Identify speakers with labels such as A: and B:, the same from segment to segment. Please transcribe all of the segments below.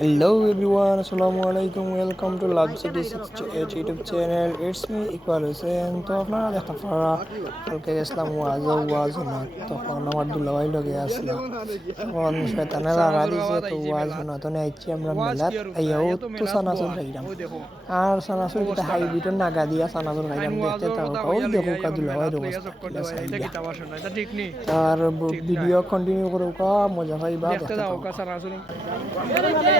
A: Hello everyone, Assalamu alaikum, welcome to Love City 68 YouTube channel. It's me Iqbal Hussein. তো আপনারা দেখতে পারা কালকে গেছিলাম ওয়াজ ওয়াজ না তখন আমার দুলাভাই লগে আসলাম তখন শয়তানে লাগা দিছে তো ওয়াজ না তো আইছি আমরা মেলাত আইয়াও তো সানাসুর খাইলাম আর সানাসুর কিটা হাইব্রিডের নাগা দিয়া সানাসুর খাইলাম দেখতে তাও ওই দেখো কা দুলাভাই অবস্থা আর ভিডিও কন্টিনিউ করুক মজা পাইবা দেখতে থাকো।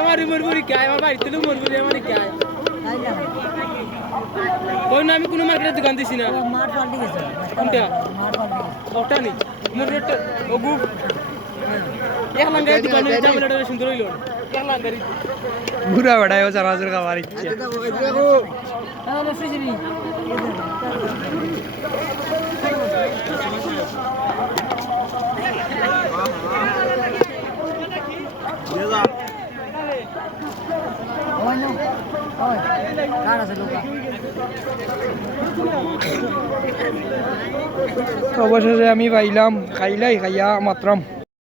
B: আমার রুমের বুড়ি কে আমার বাড়িতে রুমের বুড়ি আমার কে ওই না আমি কোনো মার্কেটের দোকান দিছি না। কোনটা? ওটা নেই মোর রেট ওগু। এক দোকানে জামেলাটা সুন্দর হইল। এক
A: ঘুরা বেড়ায় চানাচুর খাবার ইচ্ছে। অবশেষে আমি পাইলাম খাইলাই খাইয়া মাত্রাম।